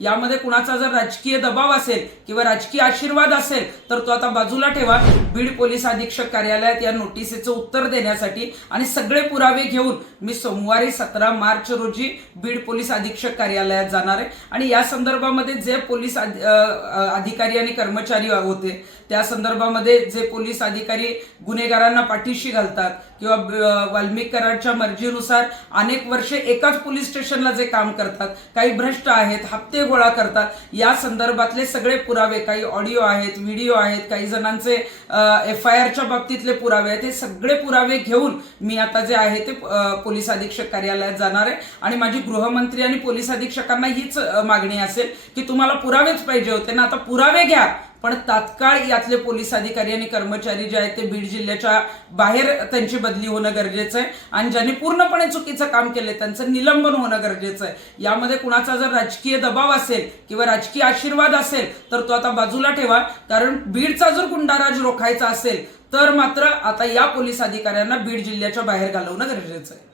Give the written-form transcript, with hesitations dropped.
यामध्ये कुणाचा जर राजकीय दबाव असेल किंवा राजकीय आशीर्वाद असेल तर तो आता बाजूला ठेवा। बीड पोलीस अधीक्षक कार्यालयात या नोटिसीचं उत्तर देण्यासाठी आणि सगळे पुरावे घेऊन मी सोमवारी 17 मार्च रोजी बीड पोलीस अधीक्षक कार्यालयात जाणार आहे आणि या संदर्भामध्ये जे पोलीस अधिकारी आणि कर्मचारी होते त्या संदर्भामध्ये जे पोलीस अधिकारी गुन्हेगारांना पाठीशी घालतात किंवा वाल्मिक कराडच्या मर्जीनुसार अनेक वर्षे एकाच पोलीस स्टेशनला जे काम करतात, काही भ्रष्ट आहेत, हप्ते गोळा करतात, या संदर्भातले सगळे पुरावे, काही ऑडिओ आहेत, व्हिडिओ आहेत, काही जणांचे FIRच्या बाबतीतले पुरावे आहेत, हे सगळे पुरावे घेऊन मी आता जे आहे ते पोलीस अधीक्षक कार्यालयात जाणार आहे आणि माझी गृहमंत्री आणि पोलीस अधीक्षकांना हीच मागणी असेल की तुम्हाला पुरावेच पाहिजे होते ना, आता पुरावे घ्या, पण तात्काळ यातले पोलीस अधिकारी आणि कर्मचारी जे आहेत ते बीड जिल्ह्याच्या बाहेर त्यांची बदली होणं गरजेचं आहे आणि ज्यांनी पूर्णपणे चुकीचं काम केले त्यांचं निलंबन होणं गरजेचं आहे। यामध्ये कुणाचा जर राजकीय दबाव असेल किंवा राजकीय आशीर्वाद असेल तर तो आता बाजूला ठेवा, कारण बीडचा जर गुंडाराज रोखायचा असेल तर मात्र आता या पोलीस अधिकाऱ्यांना बीड जिल्ह्याच्या बाहेर घालवणं गरजेचं आहे।